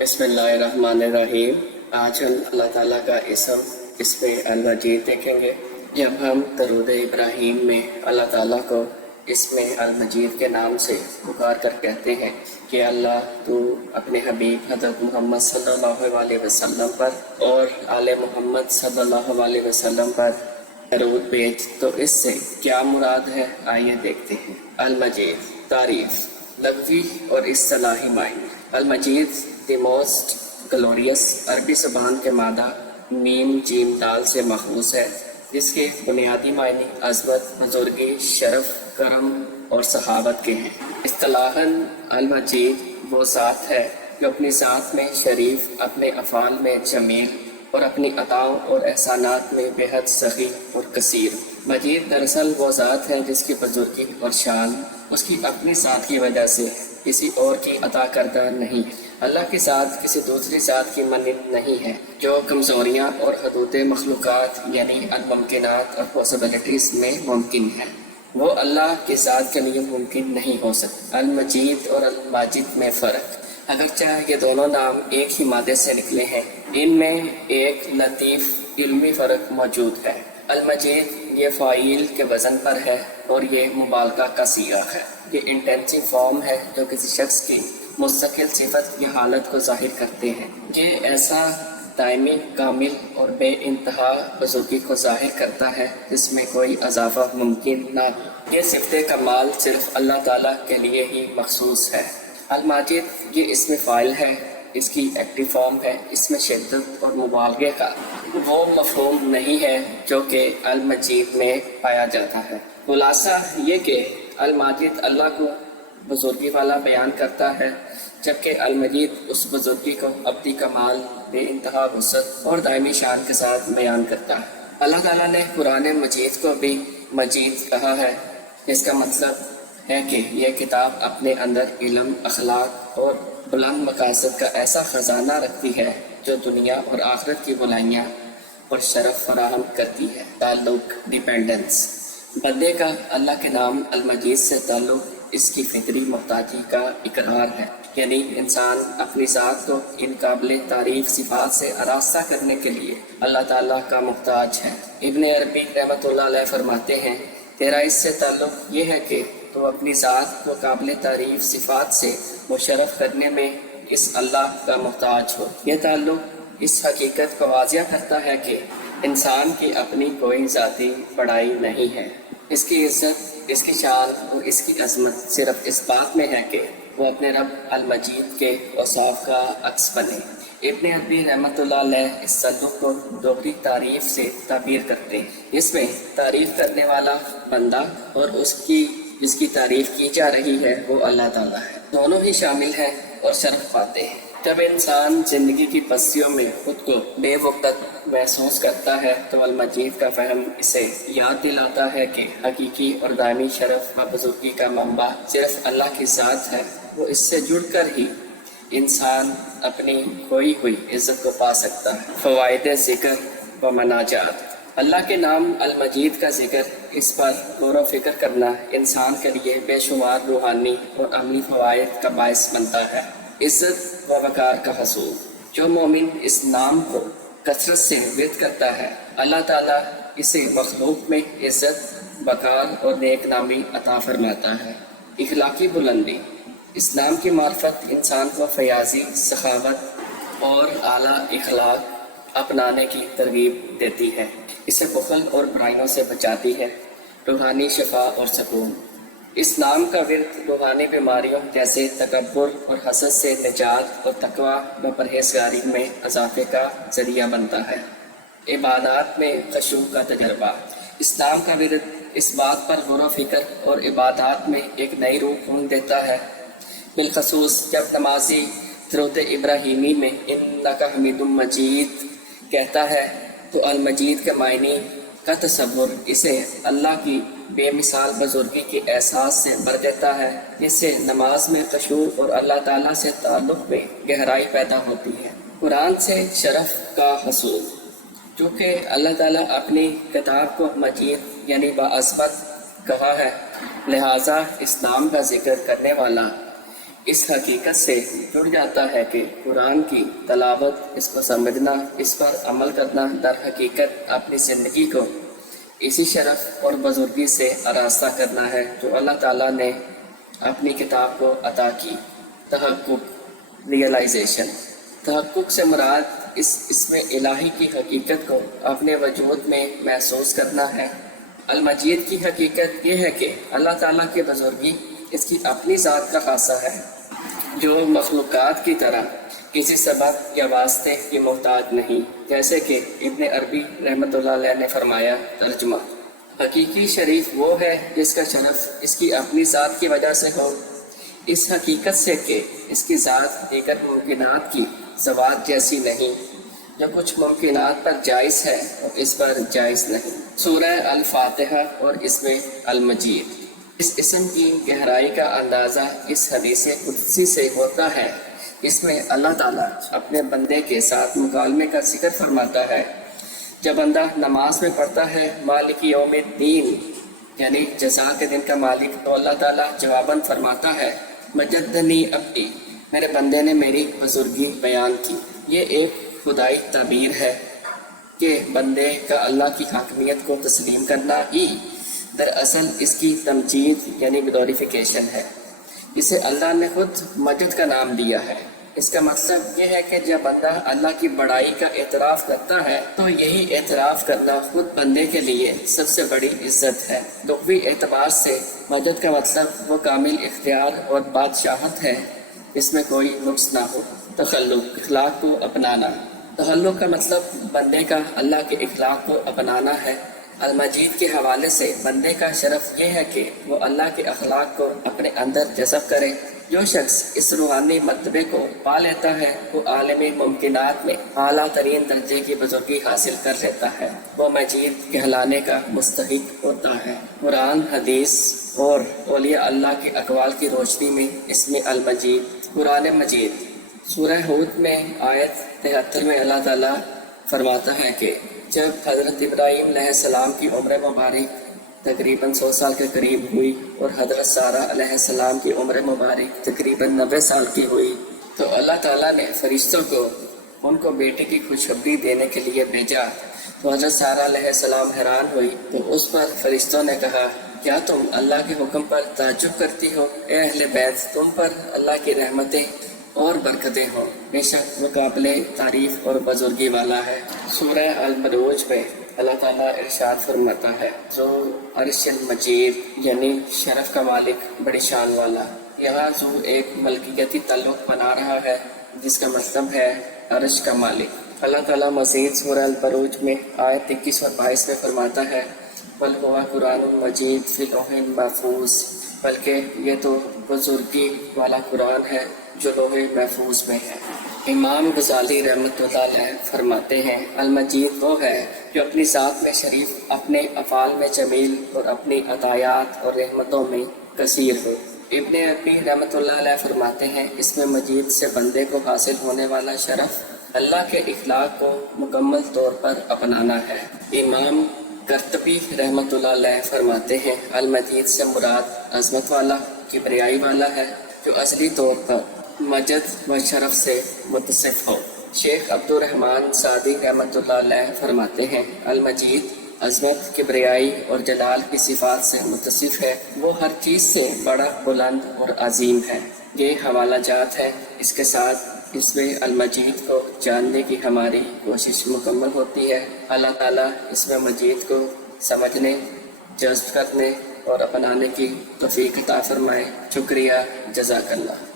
بسم اللہ الرحمن الرحیم۔ آج ہم اللہ تعالیٰ کا اسم المجید دیکھیں گے۔ جب ہم درود ابراہیم میں اللہ تعالیٰ کو اسم المجید کے نام سے پکار کر کہتے ہیں کہ اللہ تو اپنے حبیب حضرت محمد صلی اللہ علیہ وسلم پر اور آل محمد صلی اللہ علیہ وسلم پر درود بھیج، تو اس سے کیا مراد ہے آئیے دیکھتے ہیں۔ المجید تعریف، لفظی اور اصطلاحی معنی۔ المجید دی موسٹ گلوریس عربی زبان کے مادہ میم جیم دال سے ماخوذ ہے، جس کے بنیادی معنی عظمت، بزرگی، شرف، کرم اور صحابت کے ہیں۔ اصطلاحاً المجید وہ ذات ہے جو اپنی ذات میں شریف، اپنے افعال میں جمیل اور اپنی عطاؤں اور احسانات میں بے حد سخی اور کثیر۔ مجید دراصل وہ ذات ہے جس کی بزرگی اور شان اس کی اپنی ذات کی وجہ سے کسی اور کی عطا کردہ نہیں ہے۔ اللہ کی ذات کسی دوسری ذات کی مانند نہیں ہے، جو کمزوریاں اور حدود مخلوقات یعنی الممکنات اور پاسبلٹیز میں ممکن ہے، وہ اللہ کی ذات کے لیے ممکن نہیں ہو سکتا۔ المجید اور الماجد میں فرق، اگرچہ یہ دونوں نام ایک ہی مادے سے نکلے ہیں، ان میں ایک لطیف علمی فرق موجود ہے۔ المجید یہ فاعل کے وزن پر ہے اور یہ مبالغہ کا صیغہ ہے۔ یہ انٹینسو فارم ہے جو کسی شخص کی مستقل صفت یا حالت کو ظاہر کرتے ہیں۔ یہ ایسا دائمی، کامل اور بے انتہا بزرگی کو ظاہر کرتا ہے جس میں کوئی اضافہ ممکن نہ ہو۔ یہ صفت کمال صرف اللہ تعالیٰ کے لیے ہی مخصوص ہے۔ الماجد یہ اسم فاعل ہے، اس کی ایکٹیو فارم ہے۔ اس میں شدت اور مبالغے کا وہ مفہوم نہیں ہے جو کہ المجید میں پایا جاتا ہے۔ خلاصہ یہ کہ الماجد اللہ کو بزرگی والا بیان کرتا ہے، جبکہ المجید اس بزرگی کو ابدی کمال، بے انتہا وسعت اور دائمی شان کے ساتھ بیان کرتا ہے۔ اللہ تعالیٰ نے قرآن مجید کو بھی مجید کہا ہے، جس کا مطلب ہے کہ یہ کتاب اپنے اندر علم، اخلاق اور بلند مقاصد کا ایسا خزانہ رکھتی ہے جو دنیا اور آخرت کی بلائیاں اور شرف فراہم کرتی ہے۔ تعلق، ڈیپینڈنس۔ بندے کا اللہ کے نام المجید سے تعلق اس کی فطری محتاجی کا اقرار ہے، یعنی انسان اپنی ذات کو ان قابل تعریف صفات سے آراستہ کرنے کے لیے اللہ تعالیٰ کا محتاج ہے۔ ابن عربی رحمۃ اللہ علیہ فرماتے ہیں، تیرا اس سے تعلق یہ ہے کہ تو اپنی ذات کو قابل تعریف صفات سے مشرف کرنے میں اس اللہ کا محتاج ہو۔ یہ تعلق اس حقیقت کو واضح کرتا ہے کہ انسان کی اپنی کوئی ذاتی بڑائی نہیں ہے۔ اس کی عزت، اس کی شان اور اس کی عظمت صرف اس بات میں ہے کہ وہ اپنے رب المجید کے اوصاف کا عکس بنے۔ ابن عربی رحمۃ اللہ علیہ اس تعلق کو دوہری تعریف سے تعبیر کرتے ہیں، اس میں تعریف کرنے والا بندہ اور جس کی تعریف کی جا رہی ہے وہ اللہ تعالیٰ ہے، دونوں ہی شامل ہیں اور شرف پاتے ہیں۔ جب انسان زندگی کی پستیوں میں خود کو بے وقت محسوس کرتا ہے تو المجید کا فہم اسے یاد دلاتا ہے کہ حقیقی اور دائمی شرف و بزرگی کا منبع صرف اللہ کی ذات ہے۔ وہ اس سے جڑ کر ہی انسان اپنی کھوئی ہوئی عزت کو پا سکتا ہے۔ فوائد ذکر و مناجات۔ اللہ کے نام المجید کا ذکر، اس پر غور و فکر کرنا انسان کے لیے بے شمار روحانی اور عملی فوائد کا باعث بنتا ہے۔ عزت و وقار کا حصول۔ جو مومن اس نام کو کثرت سے ورد کرتا ہے، اللہ تعالیٰ اسے مخلوق میں عزت، وقار اور نیک نامی عطا فرماتا ہے۔ اخلاقی بلندی۔ اسلام کی معرفت انسان کو فیاضی، سخاوت اور اعلیٰ اخلاق اپنانے کی ترغیب دیتی ہے، اسے بخل اور برائیوں سے بچاتی ہے۔ روحانی شفا اور سکون۔ اسلام کا ورد روحانی بیماریوں جیسے تکبر اور حسد سے نجات اور تقویٰ و پرہیزگاری میں اضافے کا ذریعہ بنتا ہے۔ عبادات میں خشوع کا تجربہ۔ اسلام کا ورد اس بات پر غور و فکر اور عبادات میں ایک نئی روح کھول دیتا ہے، بالخصوص جب نمازی درود ابراہیمی میں انک حمید مجید کہتا ہے تو المجید کے معنی کا تصور اسے اللہ کی بے مثال بزرگی کے احساس سے بھر دیتا ہے، جس سے نماز میں خشوع اور اللہ تعالیٰ سے تعلق میں گہرائی پیدا ہوتی ہے۔ قرآن سے شرف کا حصول۔ چونکہ اللہ تعالیٰ اپنی کتاب کو مجید یعنی باعظمت کہا ہے، لہٰذا اسلام کا ذکر کرنے والا اس حقیقت سے جڑ جاتا ہے کہ قرآن کی تلاوت، اس کو سمجھنا، اس پر عمل کرنا در حقیقت اپنی زندگی کو اسی شرف اور بزرگی سے آراستہ کرنا ہے جو اللہ تعالیٰ نے اپنی کتاب کو عطا کی۔ تحقق، ریئلائزیشن۔ تحقق سے مراد اس میں الہی کی حقیقت کو اپنے وجود میں محسوس کرنا ہے۔ المجید کی حقیقت یہ ہے کہ اللہ تعالیٰ کی بزرگی اس کی اپنی ذات کا خاصہ ہے، جو مخلوقات کی طرح کسی سبب یا واسطے کی محتاج نہیں، جیسے کہ ابن عربی رحمۃ اللہ علیہ نے فرمایا۔ ترجمہ: حقیقی شریف وہ ہے جس کا شرف اس کی اپنی ذات کی وجہ سے ہو، اس حقیقت سے کہ اس کی ذات دیگر ممکنات کی ذوات جیسی نہیں، جو کچھ ممکنات پر جائز ہے اور اس پر جائز نہیں۔ سورہ الفاتحہ اور اس میں المجید۔ اس اسم کی گہرائی کا اندازہ اس حدیث قدسی سے ہوتا ہے، اس میں اللہ تعالیٰ اپنے بندے کے ساتھ مکالمے کا ذکر فرماتا ہے۔ جب بندہ نماز میں پڑھتا ہے مالک یوم الدین، یعنی جزا کے دن کا مالک، تو اللہ تعالیٰ جواباً فرماتا ہے مجدنی عبدی، میرے بندے نے میری بزرگی بیان کی۔ یہ ایک خدائی تعبیر ہے کہ بندے کا اللہ کی حاکمیت کو تسلیم کرنا ہی دراصل اس کی تمجید یعنی گلوریفیکیشن ہے۔ اسے اللہ نے خود مجد کا نام دیا ہے۔ اس کا مقصد یہ ہے کہ جب بندہ اللہ کی بڑائی کا اعتراف کرتا ہے تو یہی اعتراف کرنا خود بندے کے لیے سب سے بڑی عزت ہے۔ لغوی اعتبار سے مجد کا مطلب وہ کامل اختیار اور بادشاہت ہے اس میں کوئی نقص نہ ہو۔ تخلق، اخلاق کو اپنانا۔ تخلق کا مطلب بندے کا اللہ کے اخلاق کو اپنانا ہے۔ المجید کے حوالے سے بندے کا شرف یہ ہے کہ وہ اللہ کے اخلاق کو اپنے اندر جذب کرے۔ جو شخص اس روحانی مرتبے کو پا لیتا ہے وہ عالم ممکنات میں اعلیٰ ترین درجے کی بزرگی حاصل کر لیتا ہے، وہ مجید کہلانے کا مستحق ہوتا ہے۔ قرآن، حدیث اور اولیاء اللہ کے اقوال کی روشنی میں اسم المجید۔ قرآن مجید سورہ ہود میں آیت 73 میں اللہ تعالیٰ فرماتا ہے کہ جب حضرت ابراہیم علیہ السلام کی عمر مبارک تقریباً 100 سال کے قریب ہوئی اور حضرت سارہ علیہ السلام کی عمر مبارک تقریباً 90 سال کی ہوئی تو اللہ تعالیٰ نے فرشتوں کو ان کو بیٹے کی خوشخبری دینے کے لیے بھیجا۔ تو حضرت سارہ علیہ السلام حیران ہوئی تو اس پر فرشتوں نے کہا، کیا تم اللہ کے حکم پر تعجب کرتی ہو؟ اے اہل بیت، تم پر اللہ کی رحمتیں اور برکتیں ہوں، بے شک وہ قابل تعریف اور بزرگی والا ہے۔ سورہ المروج میں اللہ تعالیٰ ارشاد فرماتا ہے، ذو عرش المجید، یعنی شرف کا مالک، بڑی شان والا۔ یہاں ذو ایک ملکیتی تعلق بنا رہا ہے جس کا مطلب ہے عرش کا مالک۔ اللہ تعالیٰ مزید سورہ البروج میں آیت 21 اور 22 میں فرماتا ہے، بل هو قرآن مجید فی لوح محفوظ، بلکہ یہ تو بزرگی والا قرآن ہے جو لوح محفوظ میں ہے۔ امام غزالی رحمۃ اللہ علیہ فرماتے ہیں، المجید وہ ہے جو اپنی ذات میں شریف، اپنے افعال میں جمیل اور اپنی عطایات اور رحمتوں میں کثیر ہو۔ ابن عربی رحمۃ اللہ علیہ فرماتے ہیں، اس میں مجید سے بندے کو حاصل ہونے والا شرف اللہ کے اخلاق کو مکمل طور پر اپنانا ہے۔ امام قرطبی رحمۃ اللہ علیہ فرماتے ہیں، المجید سے مراد عظمت والا، کبریائی والا ہے جو ازلی طور پر مجد و شرف سے متصف ہو۔ شیخ عبد الرحمن سعدی رحمۃ اللہ علیہ فرماتے ہیں، المجید عظمت، کبریائی اور جلال کی صفات سے متصف ہے، وہ ہر چیز سے بڑا، بلند اور عظیم ہے۔ یہ حوالہ جات ہے، اس کے ساتھ اس میں المجید کو جاننے کی ہماری کوشش مکمل ہوتی ہے۔ اللہ تعالیٰ اس میں مجید کو سمجھنے، جذب کرنے اور اپنانے کی توفیق عطا فرمائے۔ شکریہ، جزاک اللہ۔